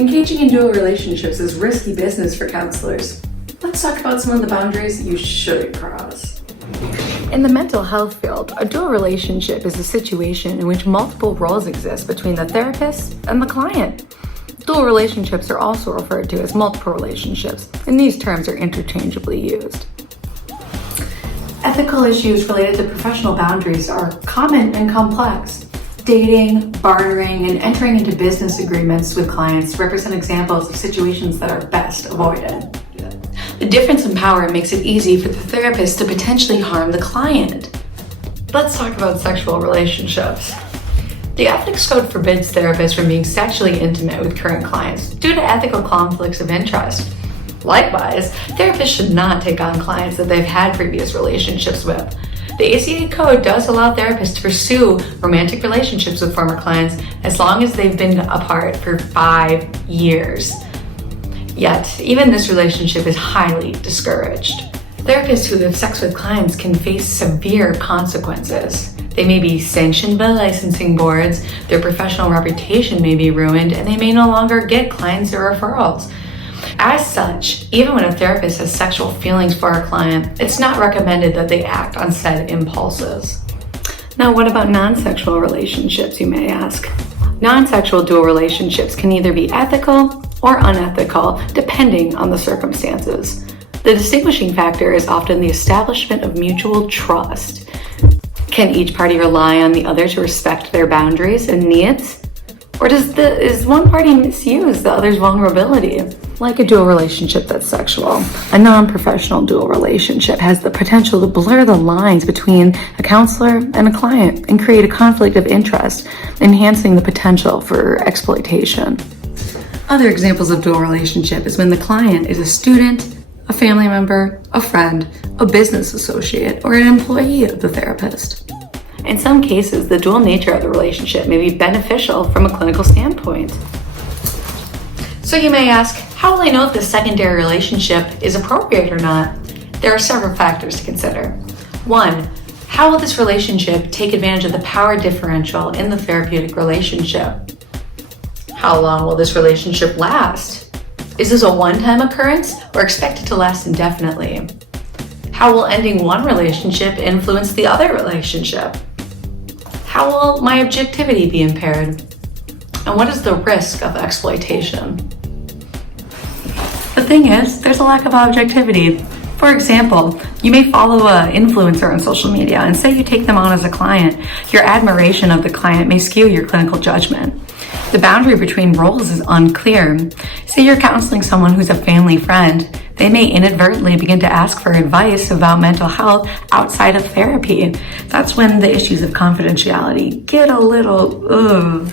Engaging in dual relationships is risky business for counselors. Let's talk about some of the boundaries you shouldn't cross. In the mental health field, a dual relationship is a situation in which multiple roles exist between the therapist and the client. Dual relationships are also referred to as multiple relationships, and these terms are interchangeably used. Ethical issues related to professional boundaries are common and complex. Dating, bartering, and entering into business agreements with clients represent examples of situations that are best avoided. The difference in power makes it easy for the therapist to potentially harm the client. Let's talk about sexual relationships. The ethics code forbids therapists from being sexually intimate with current clients due to ethical conflicts of interest. Likewise, therapists should not take on clients that they've had previous relationships with. The A.S.A. code does allow therapists to pursue romantic relationships with former clients as long as they've been apart for 5 years. Yet, even this relationship is highly discouraged. Therapists who have sex with clients can face severe consequences. They may be sanctioned by licensing boards, their professional reputation may be ruined, and they may no longer get clients or referrals. As such, even when a therapist has sexual feelings for a client, it's not recommended that they act on said impulses. Now, what about non-sexual relationships, you may ask? Non-sexual dual relationships can either be ethical or unethical, depending on the circumstances. The distinguishing factor is often the establishment of mutual trust. Can each party rely on the other to respect their boundaries and needs? Or is one party misuse the other's vulnerability? Like a dual relationship that's sexual, a non-professional dual relationship has the potential to blur the lines between a counselor and a client and create a conflict of interest, enhancing the potential for exploitation. Other examples of dual relationship is when the client is a student, a family member, a friend, a business associate, or an employee of the therapist. In some cases, the dual nature of the relationship may be beneficial from a clinical standpoint. So you may ask, how will I know if the secondary relationship is appropriate or not? There are several factors to consider. 1, how will this relationship take advantage of the power differential in the therapeutic relationship? How long will this relationship last? Is this a one-time occurrence or expected to last indefinitely? How will ending one relationship influence the other relationship? How will my objectivity be impaired? And what is the risk of exploitation? The thing is, there's a lack of objectivity. For example, you may follow an influencer on social media and say you take them on as a client. Your admiration of the client may skew your clinical judgment. The boundary between roles is unclear. Say you're counseling someone who's a family friend. They may inadvertently begin to ask for advice about mental health outside of therapy. That's when the issues of confidentiality get a little, ugh.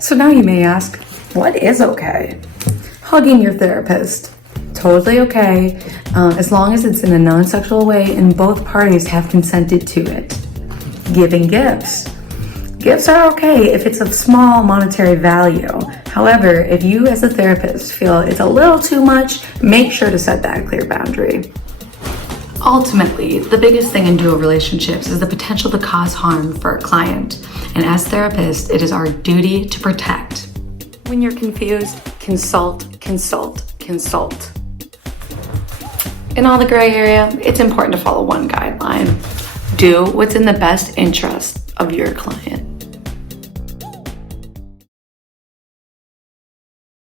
So now you may ask, what is okay? Hugging your therapist, totally okay, as long as it's in a non-sexual way and both parties have consented to it. Giving gifts. Gifts are okay if it's of small monetary value. However, if you as a therapist feel it's a little too much, make sure to set that clear boundary. Ultimately, the biggest thing in dual relationships is the potential to cause harm for a client. And as therapists, it is our duty to protect. When you're confused, consult, consult, consult. In all the gray area, it's important to follow one guideline. Do what's in the best interest of your client.